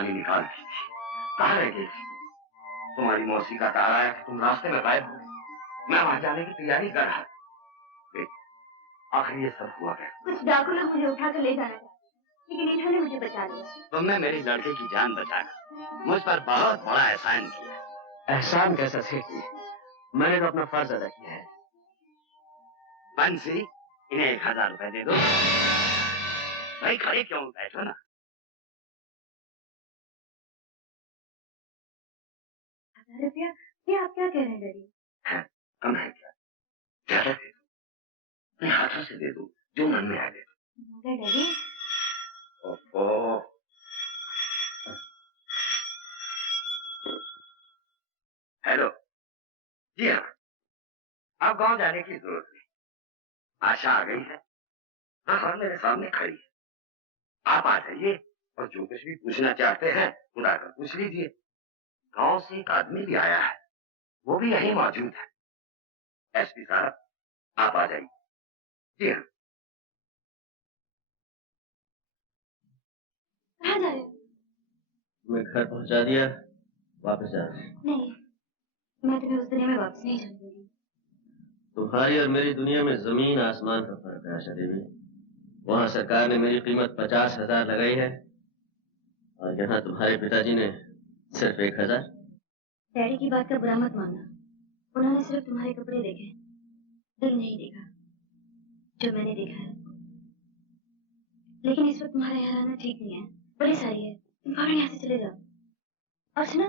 जानी निकाल दी थी। कहाँ रह गई थी? तुम्हारी मौसी का तार आया कि तुम रास्ते में गायब हो गए। मैं वहां जाने की तैयारी कर रहा था। आखिर ये सब हुआ कैसे? कुछ डाकू लोग मुझे उठाकर ले जाना चाहते, लेकिन इन्होंने मुझे बचा लिया। तुमने मेरी लड़के की जान बचाकर मुझ पर बहुत बड़ा एहसान किया। एहसान कैसा सेठ? मैंने तो अपना फर्ज अदा किया है। बंसी, इन्हें 1000 रुपए दे दो। भाई खड़े क्यों बैठो ना। 1000 रुपया? ये आप क्या कह रहे हैं डैडी? कम है क्या? ज्यादा दे दो। मैं हाथों से दे दूं, जो मन में आए दे दो। मगर डैडी। ओहो। हेलो। जी हाँ, अब गांव जाने की जरूरत नहीं। आशा आ गई है। हाँ, मेरे सामने खड़ी है। आप आ जाइए और जो कुछ भी पूछना चाहते हैं बुलाकर पूछ लीजिए। गांव से एक आदमी भी आया है, वो भी यहीं मौजूद है। एसपी साहब, आप आ जाइए। जी हाँ। कहाँ जा रहे हो? मैं घर पहुंचा दिया, वापस जा। नहीं, मैं तुम्हें उस दुनिया में वापस नहीं जाने दूंगी। तुम्हारी और मेरी दुनिया में जमीन आसमान का फर्क है आशा देवी। वहाँ सरकार ने मेरी कीमत 50,000 लगाई है और यहाँ तुम्हारे पिताजी ने सिर्फ 1,000। डैडी की बात का बुरा मत मानना। उन्होंने सिर्फ तुम्हारे कपड़े देखे, दिल नहीं देखा जो मैंने देखा है। लेकिन इस वक्त तुम्हारा यहाँ रहना ठीक नहीं है। बड़ी सारी है, तुम फौरन यहाँ से चले जाओ। और सुनो,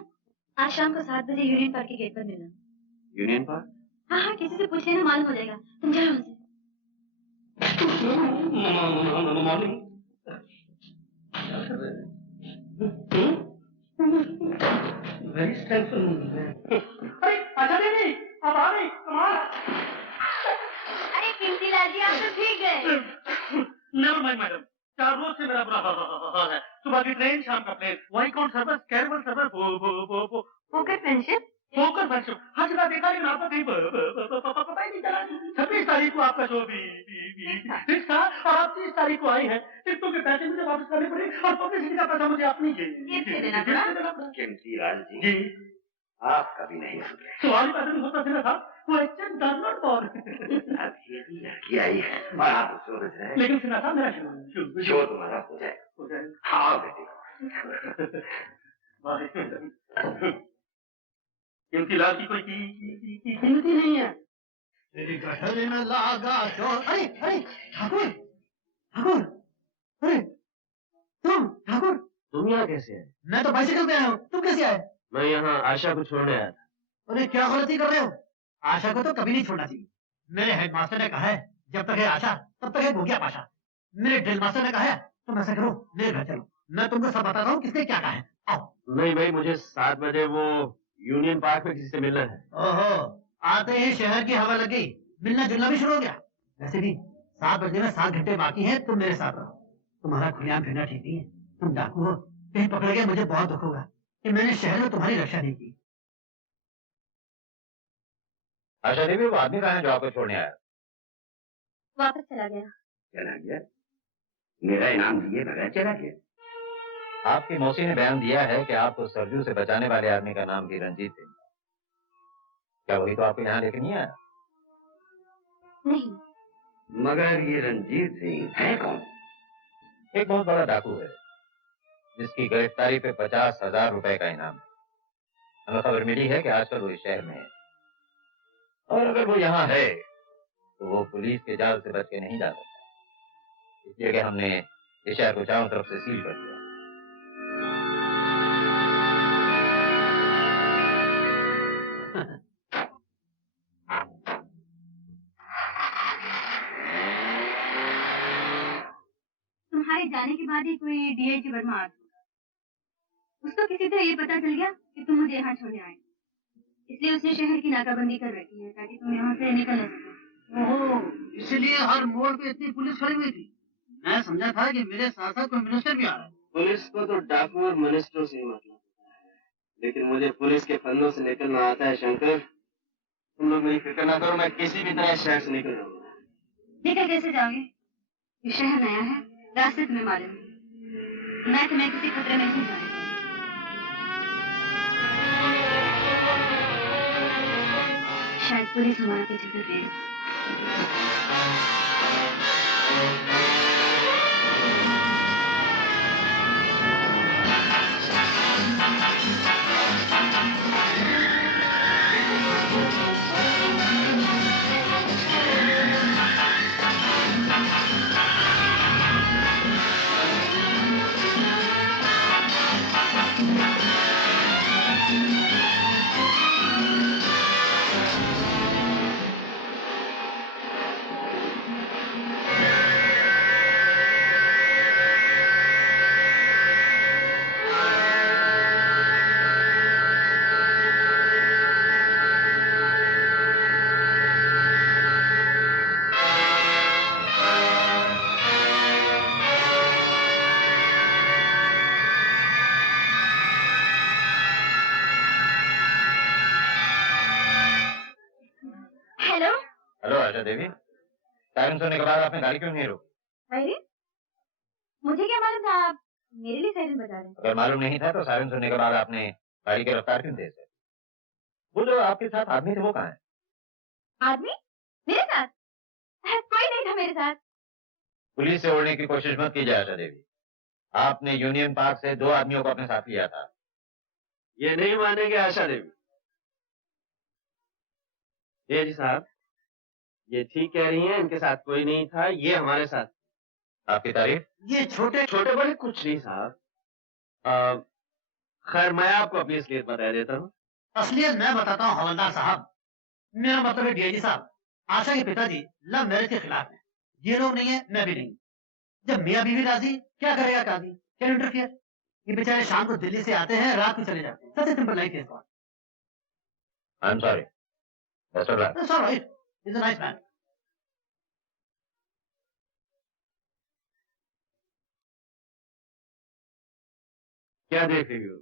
आज शाम को 7 बजे यूनियन पार्क के गेट पर मिलना। Union park? हाँ हाँ, किसी से पूछ लेना, मालूम हो जाएगा। तुम जाओ हमसे। Very strengthful. अरे अच्छा दीदी, आप आ गई, कमाल। अरे कीमती लाल जी, आप तो ठीक गए। नेवर माइंड मैडम, 4 रोज से मेरा बुरा हाल है। सुबह की ट्रेन, शाम का प्लेन, वही कौन सर्विस, कैरेबल service, poker friendship. Focus friendship, हर जगह देखा लेकिन आपका कहीं पता ही नहीं चला। 26 तारीख को आपका जो फिक्स था और आप 30 तारीख को आई है। टिकटों के पैसे मुझे वापस करने पड़े और पब्लिसिटी का पैसा मुझे अपनी देना पड़ा। कीमती लाल जी, जी आप कभी नहीं सुधरे। सवाल ही पैसे नहीं होता सीधा था। Question does not for. अब ये भी लड़की आई है और आप उसको समझ रहे हैं। लेकिन सुना था मेरा शो तुम्हारा हो जाएगा। हाँ बेटी। क्योंकि लाल की कोई कीमती नहीं है। तेरी गठरी में लागा चोर। अरे अरे ठाकुर, ठाकुर, अरे ठाकुर, तुम यहाँ कैसे आए? मैं तो बाइसिकल पे आया हूँ, तुम कैसे आए? मैं यहाँ आशा को छोड़ने आया था। अरे क्या गलती कर रहे हो? आशा को तो कभी नहीं छोड़ना चाहिए। मेरे हेडमास्टर ने कहा है, जब तक है आशा तब तक है भूखिया पाशा। मेरे ड्रिल मास्टर ने कहा है, तुम ऐसा करो, मेरे घर चलो, मैं तुमको सब बताता हूँ किसने क्या कहा है। आओ। नहीं भाई, मुझे 7 बजे वो यूनियन पार्क में किसी से मिलना है। ओहो, आते ही शहर की हवा लग गई, मिलना जुलना भी शुरू हो गया। वैसे भी 7 बजे में 7 घंटे बाकी हैं, तुम मेरे साथ रहो। तुम्हारा खुलेआम फिरना ठीक नहीं है, तुम डाकू हो, कहीं पकड़ गए मुझे बहुत दुख होगा कि मैंने शहर में तुम्हारी रक्षा नहीं की। आशा देवी, वो आदमी कहाँ है जो आपको छोड़ने आया? वापस चला गया। चला गया? मेरा इनाम दिए बगैर चला गया? आपकी मौसी ने बयान दिया है कि आपको सरजू से बचाने वाले आदमी का नाम भी रंजीत सिंह। क्या वही तो आपको यहाँ लेके नहीं आया? नहीं। मगर ये रंजीत सिंह है कौन? एक बहुत बड़ा डाकू है जिसकी गिरफ्तारी पे 50,000 रुपए का इनाम है। हमें खबर मिली है कि आजकल वो इस शहर में है और अगर वो यहाँ है तो वो पुलिस के जाल से बच के नहीं जा सकता। इसलिए कि हमने इस शहर को चारों तरफ से सील कर दिया। तुम्हारे जाने के बाद ही कोई डीआईजी वर्मा आ होगा। उसको किसी तरह ये पता चल गया कि तुम मुझे यहाँ छोड़ने आए, इसलिए उसने शहर की नाकाबंदी कर रखी है ताकि तुम यहाँ से निकल न सको। ओहो, इसलिए हर मोड़ पे इतनी पुलिस खड़ी हुई थी। मैं समझा था कि मेरे साथ साथ कोई मिनिस्टर भी आ रहा है। पुलिस को तो डाकू और मिनिस्टरों से ही मतलब होता है, लेकिन मुझे पुलिस के फंदों से निकलना आता है शंकर। तुम लोग मेरी फिक्र ना करो, मैं किसी भी तरह शहर से निकल जाऊंगा। निकल कैसे जाओगे? ये शहर नया है, रास्ते तुम्हें मालूम है। मैं तुम्हें किसी खतरे में नहीं जाने दूंगी। शायद पुलिस हमारा पीछे कर रही है। देवी, सायरन सुनने के बाद आपने गाड़ी क्यों नहीं रोकी? अरे, मुझे क्या मालूम था आप मेरे लिए सायरन बजा रहे हैं? अगर मालूम नहीं था तो सायरन सुनने के बाद आपने गाड़ी की रफ्तार क्यों तेज है? वो जो आपके साथ आदमी थे वो कहाँ है? आदमी? मेरे साथ? कोई नहीं था मेरे साथ। पुलिस से उड़ने की कोशिश मत कीजिए आशा देवी। आपने यूनियन पार्क से 2 आदमियों को अपने साथ लिया था। ये नहीं मानेंगे आशा देवी। ये जी साहब, ये ठीक कह रही हैं, इनके साथ कोई नहीं था, ये हमारे साथ। आपकी तारीफ? ये छोटे छोटे बड़े कुछ नहीं साहब। खैर मैं आपको अपनी असलियत बता देता हूँ। असलियत मैं बताता हूँ हवलदार साहब। मेरा मतलब है डीआईजी साहब, आशा के पिताजी लव मैरिज के खिलाफ हैं। ये लोग नहीं है, मैं भी नहीं। जब मियाँ बीवी राजी, क्या करेगा काजी? Can interfere? ये बेचारे शाम को दिल्ली से आते हैं, रात को चले जाते हैं। सच सिंपल लाइफ है। I am sorry. That's all right. That's all right. He's a nice man. क्या देख रही हो?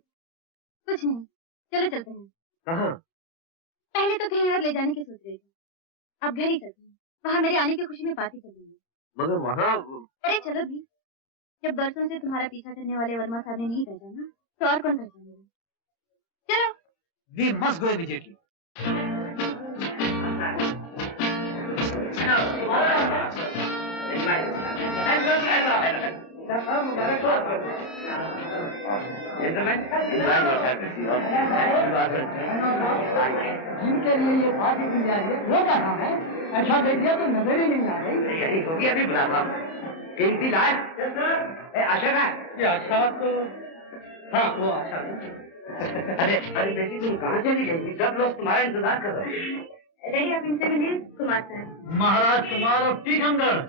कुछ नहीं, चलो चलते हैं। कहाँ? पहले तो कहीं और ले जाने की सोच रही थी, अब घर ही चलते हैं। वहाँ मेरे आने की खुशी में पार्टी करेंगे। मगर वहाँ। अरे चलो भी, जब बरसों से तुम्हारा पीछा करने वाले वर्मा साहब ने नहीं पहचाना तो और कौन पहचानेगा? चलो। We must go immediately. जिनके लिए ये पार्टी की जा रही है वो कहाँ है? अच्छा देखिए तो नजर ही नहीं आ रही। यही होगी अभी बुलावा। कीमती लाए? आशा का? ये आशा तो हाँ वो आशा। अरे बेटी तुम कहाँ चली गई? सब लोग तुम्हारा इंतजार कर रहे हैं। रेडी आप इनसे मिलिए कुमार साहब। महाराज कुमार और टीकमगढ़।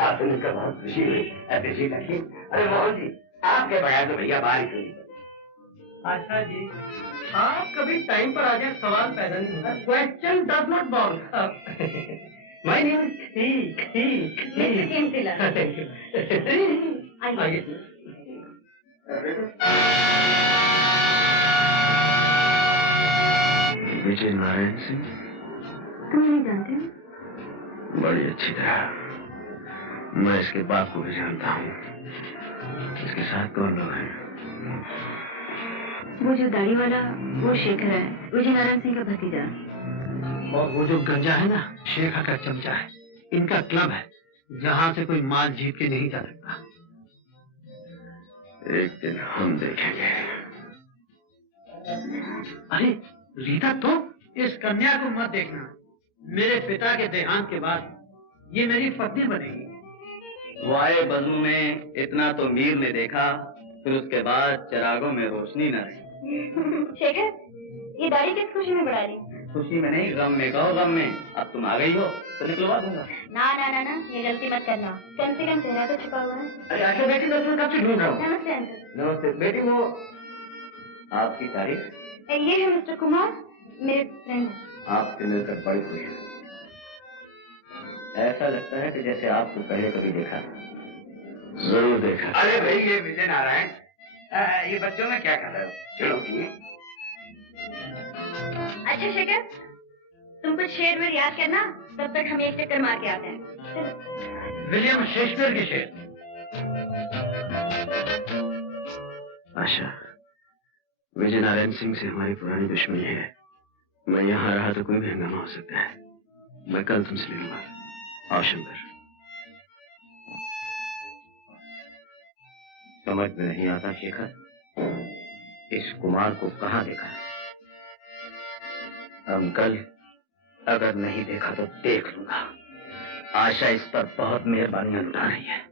आपसे मिलकर बहुत खुशी हुई। अरे मोहन जी, आपके बगैर तो भैया बारिश हुई। आशा जी, आप कभी टाइम पर आ जाए सवाल पैदा नहीं होता। Question does not bound. मैं नहीं ठीक। आइए। विजय नारायण सिंह। तुम नहीं जानते? बड़ी अच्छी तरह। मैं इसके बाप को भी जानता हूँ। इसके साथ कौन लोग हैं? वो जो दाढ़ी वाला वो शेखर है, विजय नारायण सिंह का भतीजा। और वो जो गंजा है ना, शेखर का चमचा है। इनका क्लब है जहाँ से कोई माल जीत के नहीं जा सकता। एक दिन हम देखेंगे। अरे रीता, तो इस कन्या को मत देखना। मेरे पिता के देहांत के बाद ये मेरी पत्नी बनेगी। वाए बजू में इतना तो मीर ने देखा, फिर उसके बाद चिरागों में रोशनी न रही। शेखर, ये दाढ़ी किस खुशी में बढ़ा रही? खुशी में नहीं, गम में। कहो गम में। अब तुम आ गई हो तो निकलवा दूंगा। ना ना ना ना, ये गलती मत करना। कम से कम चेहरा तो छुपा हुआ है। अरे आशा बेटी, मैं तुम्हें कब से ढूंढ रहा हूँ। नमस्ते अंकल। नमस्ते बेटी। वो आपकी तारीफ? ये है मिस्टर कुमार, मेरे फ्रेंड हैं। आपसे मिलकर बड़ी खुशी हुई। ऐसा लगता है कि जैसे आपको पहले कभी देखा। जरूर देखा। अरे भाई, ये विजय नारायण, ये बच्चों में क्या कर रहे हो? चलो की। अच्छा शेखर, तुम कुछ शेर वेर याद करना, तब तक हम एक चक्कर मार के आते हैं। विलियम शेक्सपियर के शेर। आशा, विजय नारायण सिंह से हमारी पुरानी दुश्मनी है। मैं यहाँ रहा तो कोई भी हंगामा हो सकता है। मैं कल तुमसे मिलूंगा। आओ शंकर। समझ में नहीं आता शेखर, इस कुमार को कहाँ देखा? अंकल, अगर नहीं देखा तो देख लूंगा। आशा इस पर बहुत मेहरबानियां लुटा रही है।